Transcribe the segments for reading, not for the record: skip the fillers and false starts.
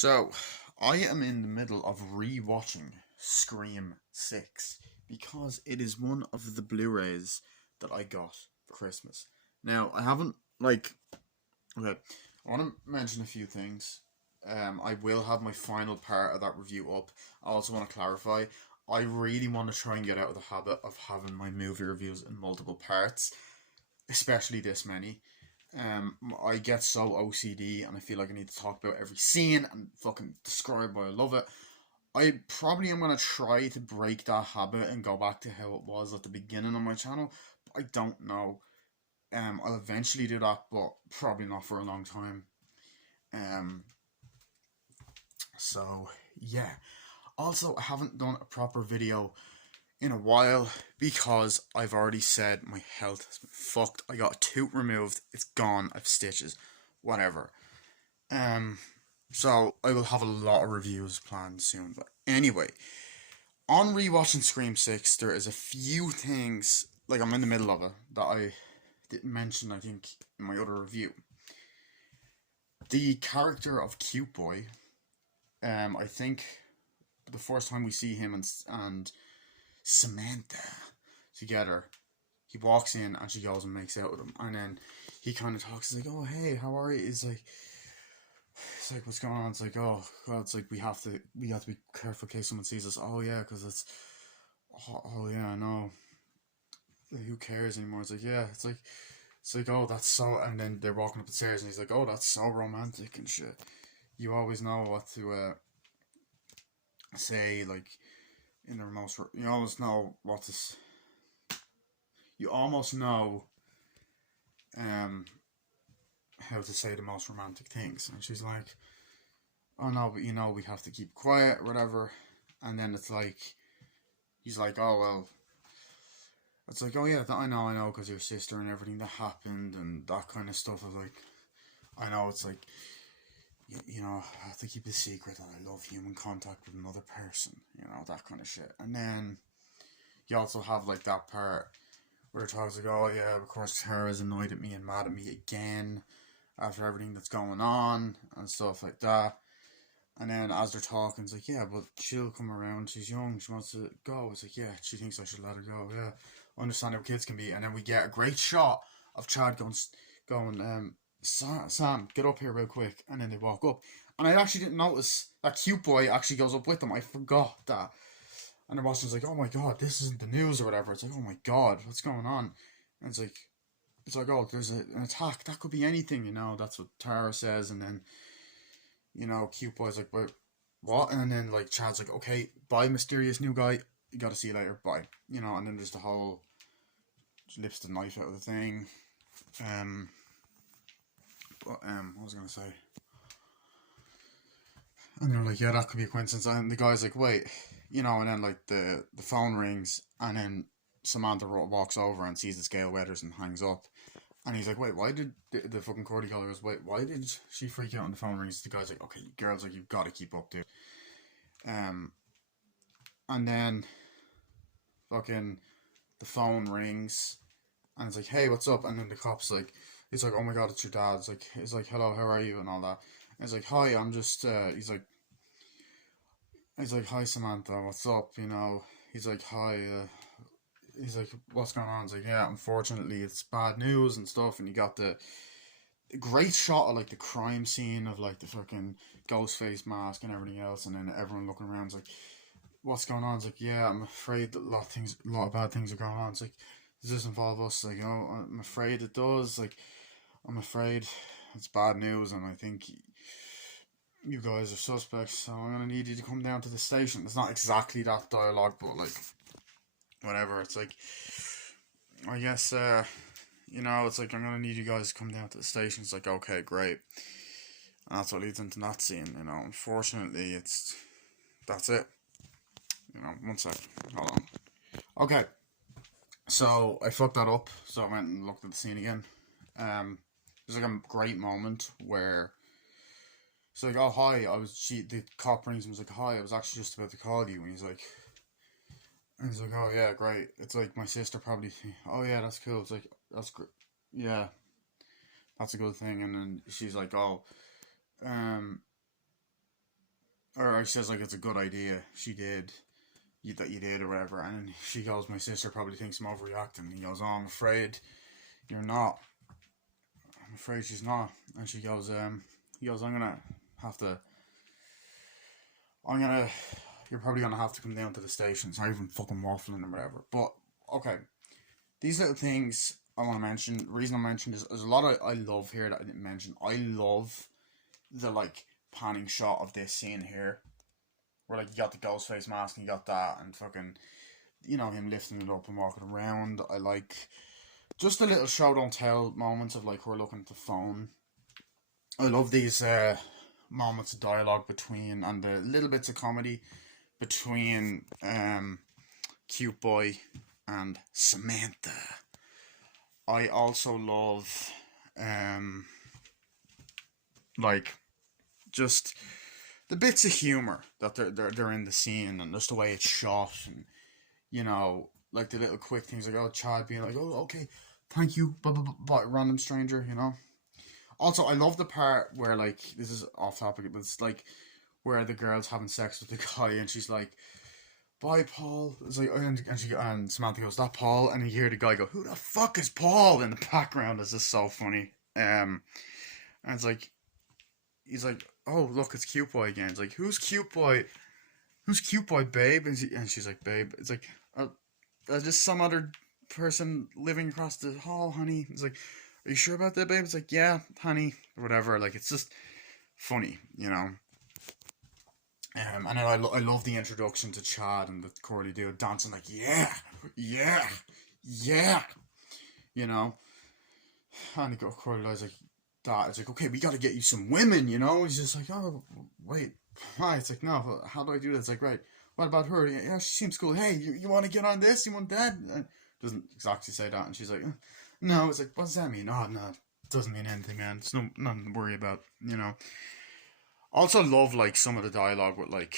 So, I am in the middle of re-watching Scream 6 because it is one of the Blu-rays that I got for Christmas. Now, I haven't, okay, I want to mention a few things. I will have my final part of that review up. I also want to clarify, I really want to try and get out of the habit of having my movie reviews in multiple parts, especially this many. I get so OCD and I feel like I need to talk about every scene and fucking describe why I love it. I probably am gonna try to break that habit and go back to how it was at the beginning of my channel. But I don't know. I'll eventually do that, but probably not for a long time. Um, so yeah. Also, I haven't done a proper video in a while because I've already said my health has been fucked. I got a tooth removed. It's gone. I've stitches. Whatever. Um, so I will have a lot of reviews planned soon. But anyway, on rewatching Scream 6, there is a few things, like I'm in the middle of it, that I didn't mention, I think, in my other review. The character of Cute Boy, I think the first time we see him and Samantha together, he walks in and she goes and makes out with him. And then he kind of talks, he's like, oh, hey, how are you? It's like, what's going on? It's like, oh, well, it's like we have to be careful in case someone sees us. Oh yeah, because oh yeah, I know. Who cares anymore? It's like, yeah, it's like, oh, that's so. And then they're walking up the stairs, and he's like, oh, that's so romantic and shit. You always know what to say, like in the most. You always know what to. You almost know um how to say the most romantic things, and she's like, oh no, but we have to keep quiet, or whatever. And then it's like, he's like, oh well, it's like, oh yeah, I know, because your sister and everything that happened and that kind of stuff. Of like, I know, it's like, I have to keep a secret that I love human contact with another person, that kind of shit. And then you also have like that part where it talks like, oh yeah, of course Tara's annoyed at me and mad at me again after everything that's going on and stuff like that. And then as they're talking, it's like, yeah, but she'll come around. She's young. She wants to go. It's like, yeah, she thinks I should let her go. Yeah, I understand how kids can be. And then we get a great shot of Chad going, Sam, get up here real quick. And then they walk up. And I actually didn't notice that Cute Boy actually goes up with them. I forgot that. And the Boston's like, oh my god, this isn't the news or whatever. It's like, oh my god, what's going on? And it's like, oh, there's an attack. That could be anything, That's what Tara says. And then Cute Boy's like, but what? And then like Chad's like, okay, bye, mysterious new guy. You gotta see you later. Bye. And then there's the whole lifts the knife out of the thing. What was I gonna say? And they're like, yeah, that could be a coincidence. And the guy's like, wait, and then like the phone rings, and then Samantha walks over and sees the scale Weathers and hangs up. And he's like, wait, why did the fucking Cordy caller goes, wait, why did she freak out on the phone rings? The guy's like, okay, girls, like, you've got to keep up, dude. Um, and then fucking the phone rings, and it's like, hey, what's up? And then the cop's like, he's like, oh my god, it's your dad. It's like, hello, how are you? And all that. And he's like, hi, I'm just, he's like, hi, Samantha, what's up? He's like, hi, he's like, what's going on? He's like, yeah, unfortunately, it's bad news and stuff. And you got the great shot of like the crime scene of like the fucking ghost face mask and everything else, and then everyone looking around. It's like, what's going on? It's like, yeah, I'm afraid that a lot of bad things are going on. It's like, does this involve us? Like, I'm afraid it does. Like, I'm afraid it's bad news, and I think you guys are suspects. So I'm gonna need you to come down to the station. It's not exactly that dialogue, but like, whatever. It's like, I guess, it's like, I'm gonna need you guys to come down to the station. It's like, okay, great. And that's what leads into that scene. Unfortunately, that's it. One sec. Hold on. Okay. So I fucked that up. So I went and looked at the scene again. There's like a great moment where it's like, oh hi, the cop rings and was like, hi, I was actually just about to call you, and he's like, oh yeah, great. It's like my sister probably, oh yeah, that's cool. It's like, that's great. Yeah, that's a good thing. And then she's like, oh, um, or she says like it's a good idea. She did. That you did or whatever, and she goes, my sister probably thinks I'm overreacting. He goes, oh, I'm afraid you're not. I'm afraid she's not. And she goes, he goes, have to, I'm gonna, you're probably gonna have to come down to the station. It's not even fucking waffling or whatever. But, okay, these little things I want to mention, the reason I mentioned is there's a lot I love here that I didn't mention. I love the, like, panning shot of this scene here, where, like, you got the Ghostface mask and you got that, and fucking, you know, him lifting it up and walking around. I like just the little show don't tell moments of, like, we're looking at the phone. I love these moments of dialogue between, and the little bits of comedy between Cute Boy and Samantha. I also love like just the bits of humor that they're in the scene, and just the way it's shot, and you know, like the little quick things like, oh, Chad being like, oh, okay, thank you, but random stranger, you know. Also, I love the part where, like, this is off topic, but it's like where the girl's having sex with the guy, and she's like, bye, Paul. It's like, and Samantha goes, that Paul, and you hear the guy go, who the fuck is Paul? In the background. Is just so funny. And it's like, he's like, oh, look, it's Cute Boy again. It's like, who's Cute Boy? Who's Cute Boy, babe? And she's like, babe. It's like, just some other person living across the hall, honey. It's like, are you sure about that, babe? It's like, yeah, honey, or whatever. Like, it's just funny, you know. And then I love the introduction to Chad and the Corley dude dancing like, yeah, yeah, yeah, you know. And Corley's like, that. It's like, okay, we got to get you some women, you know. He's just like, oh, wait, why? It's like, no, how do I do that? It's like, right, what about her? Yeah, she seems cool. Hey, you want to get on this? You want that? And doesn't exactly say that. And she's like, no. It's like, what does that mean? Oh, no, it doesn't mean anything, man. It's nothing to worry about, you know. Also love, like, some of the dialogue with, like,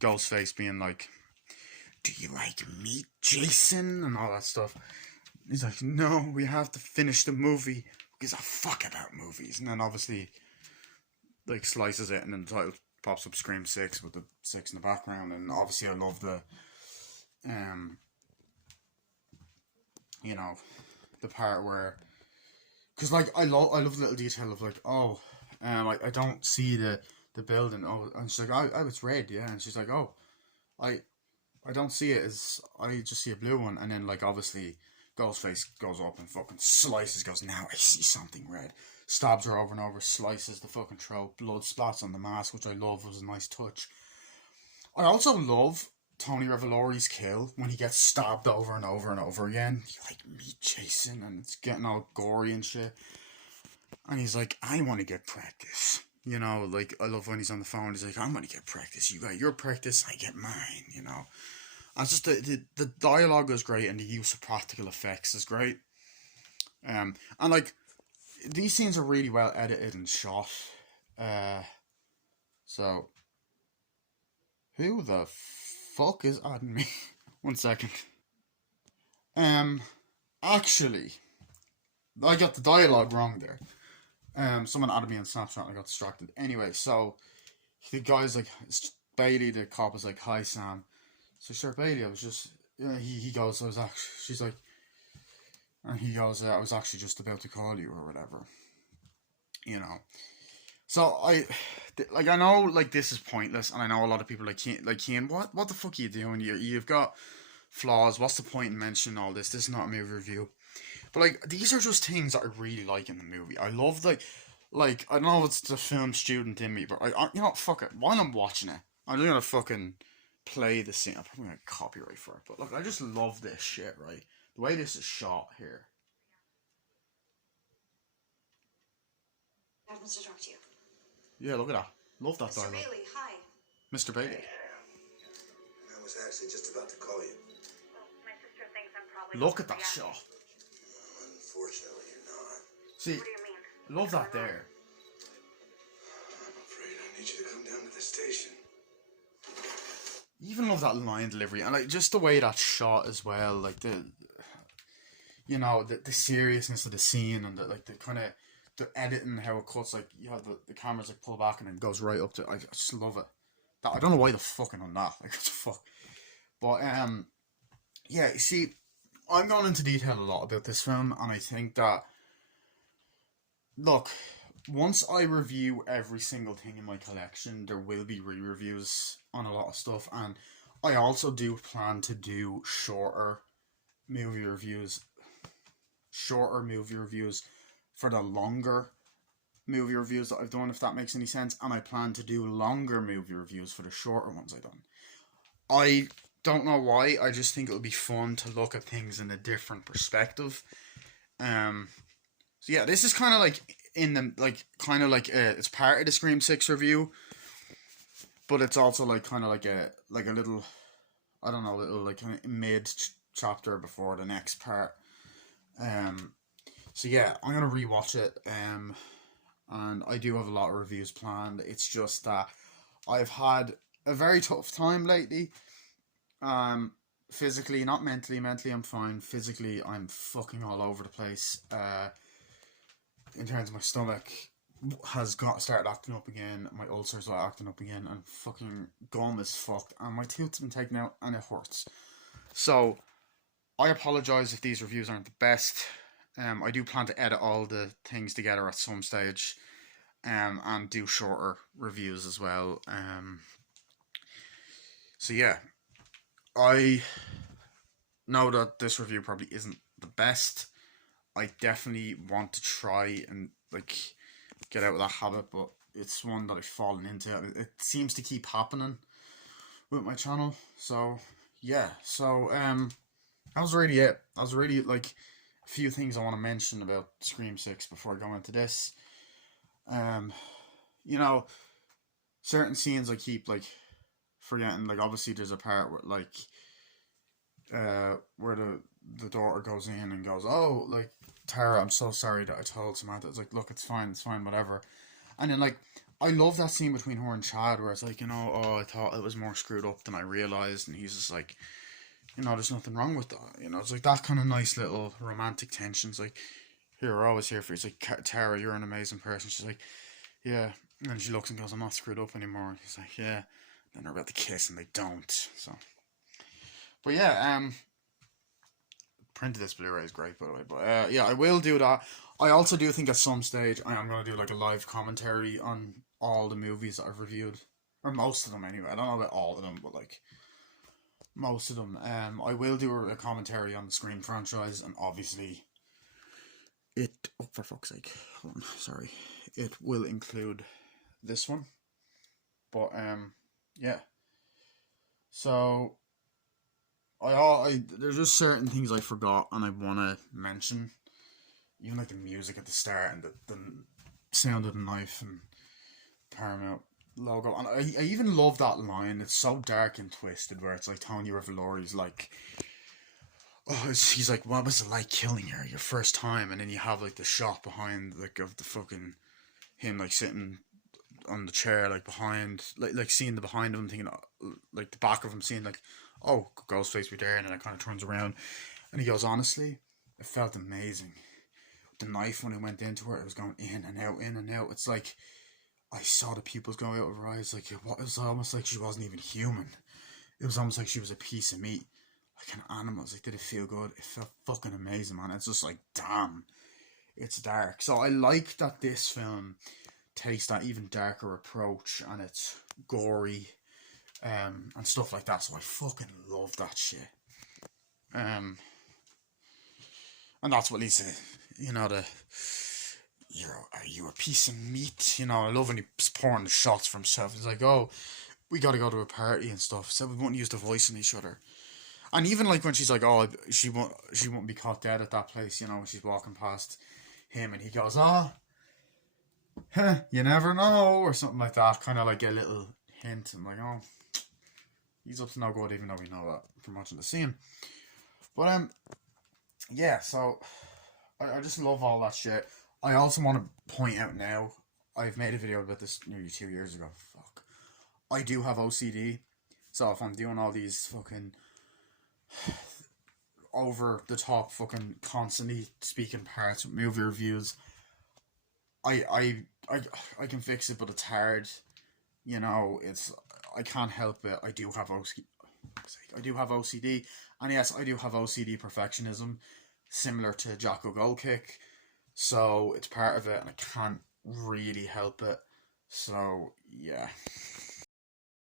Ghostface being like, do you like meat, Jason? And all that stuff. He's like, no, we have to finish the movie. Who gives a fuck about movies? And then obviously, like, slices it, and then the title pops up Scream 6 with the 6 in the background. And obviously I love the, you know, the part where, because, like, I love the little detail of, like, oh, I don't see the building. Oh, and she's like, oh, it's red, yeah. And she's like, oh, I don't see it as, I just see a blue one. And then, like, obviously, Ghostface goes up and fucking slices, goes, now I see something red. Stabs her over and over, slices the fucking throat, blood splats on the mask, which I love, was a nice touch. I also love Tony Revolori's kill when he gets stabbed over and over and over again. You like meat, Jason, and it's getting all gory and shit. And he's like, I want to get practice. You know, like, I love when he's on the phone, he's like, I'm going to get practice. You got your practice, I get mine, you know. And it's just the dialogue is great, and the use of practical effects is great. And, like, these scenes are really well edited and shot. So, who the fuck is adding me? 1 second. Actually, I got the dialogue wrong there. Someone added me on Snapchat and I got distracted. Anyway, so the guy's like, Bailey, the cop, is like, hi, Sam. So, sure, Bailey, I was just, he goes, she's like, and he goes, I was actually just about to call you or whatever. You know. So, I know, like, this is pointless, and I know a lot of people are like, Cian, what the fuck are you doing? You've got flaws. What's the point in mentioning all this? This is not a movie review. But, like, these are just things that I really like in the movie. I love, like, I know it's the film student in me, but you know, fuck it. While I'm watching it, I'm gonna fucking play the scene. I'm probably gonna copyright for it, but look, I just love this shit, right? The way this is shot here. I wants to talk to you. Yeah, look at that. Love that Mr. dialogue. Bailey, hi. Mr. Bailey. I was actually just about to call you. Well, my sister thinks I'm probably... Look at that shot. Unfortunately, you're not. See, What do you mean? love that there. I'm afraid I need you to come down to the station. Even love that line delivery, and like just the way that's shot as well, like the seriousness of the scene, and the kind of the editing, how it cuts, like, you have the cameras, like, pull back and then goes right up to, I just love it. I don't know why the fucking on that, like, what the fuck. But, yeah, you see, I'm going into detail a lot about this film, and I think that, look, once I review every single thing in my collection, there will be re-reviews on a lot of stuff, and I also do plan to do shorter movie reviews for the longer movie reviews that I've done, if that makes any sense, and I plan to do longer movie reviews for the shorter ones I've done. I don't know why, I just think it'll be fun to look at things in a different perspective. So yeah, this is kind of like it's part of the Scream 6 review, but it's also like kind of like a little, I don't know, little like kind of mid chapter before the next part. So yeah, I'm gonna rewatch it. And I do have a lot of reviews planned. It's just that I've had a very tough time lately. Physically, not mentally. Mentally, I'm fine. Physically, I'm fucking all over the place. In terms of my stomach, has started acting up again. My ulcers are acting up again, and fucking gum is fucked. And my tooth's been taken out, and it hurts. So, I apologise if these reviews aren't the best. I do plan to edit all the things together at some stage, and do shorter reviews as well. So yeah, I know that this review probably isn't the best. I definitely want to try and like get out of that habit, but it's one that I've fallen into. It seems to keep happening with my channel. So yeah, that was really it. That was really like a few things I want to mention about Scream 6 before I go into this. You know, certain scenes I keep like forgetting. Like obviously there's a part where like where the daughter goes in and goes, oh, like, Tara, I'm so sorry that I told Samantha. It's like, look, it's fine, whatever. And then like I love that scene between her and Chad where it's like, you know, oh, I thought it was more screwed up than I realised, and he's just like, you know, there's nothing wrong with that. You know, it's like that kind of nice little romantic tension. It's like, here, we're always here for you. It's like, Tara, you're an amazing person. She's like, yeah. And she looks and goes, I'm not screwed up anymore. And he's like, yeah. Then they're about to kiss and they don't. So, but yeah, print of this Blu-ray is great, by the way. But yeah, I will do that. I also do think at some stage I am going to do like a live commentary on all the movies that I've reviewed, or most of them anyway. I don't know about all of them, but like most of them. I will do a commentary on the Scream franchise, and obviously it, oh, for fuck's sake, hold on, sorry, it will include this one. But yeah. So there's just certain things I forgot and I want to mention, even like the music at the start and the sound of the knife and Paramount logo, and I even love that line. It's so dark and twisted where it's like Tony Revolori's like, oh, he's like, what was it like killing her your first time? And then you have like the shot behind like of the fucking him like sitting on the chair like behind like seeing the behind of him, thinking like the back of him, seeing like, oh, Ghostface be there, and then it kind of turns around and he goes, honestly, it felt amazing. The knife, when it went into her, it was going in and out, in and out. It's like I saw the pupils going out of her eyes. Like it was almost like she wasn't even human. It was almost like she was a piece of meat, like an animal. It's like, did it feel good? It felt fucking amazing, man. It's just like, damn, it's dark. So I like that this film takes that even darker approach, and it's gory, and stuff like that. So I fucking love that shit. And that's what leads to, you know, are you a piece of meat? You know, I love when he's pouring the shots for himself. He's like, oh, we gotta go to a party and stuff, so we won't use the voice on each other. And even like when she's like, oh, she won't be caught dead at that place, you know, when she's walking past him and he goes, oh, you never know, or something like that, kind of like a little hint. I'm like, oh, he's up to no good, even though we know that from watching the scene. But yeah, so I just love all that shit. I also want to point out now, I've made a video about this nearly 2 years ago. Fuck. I do have OCD, so if I'm doing all these fucking over the top fucking constantly speaking parts with movie reviews, I can fix it, but it's hard. You know, I can't help it. I do have OCD, and yes, I do have OCD perfectionism, similar to Jocko Goldkick. So it's part of it, and I can't really help it. So yeah.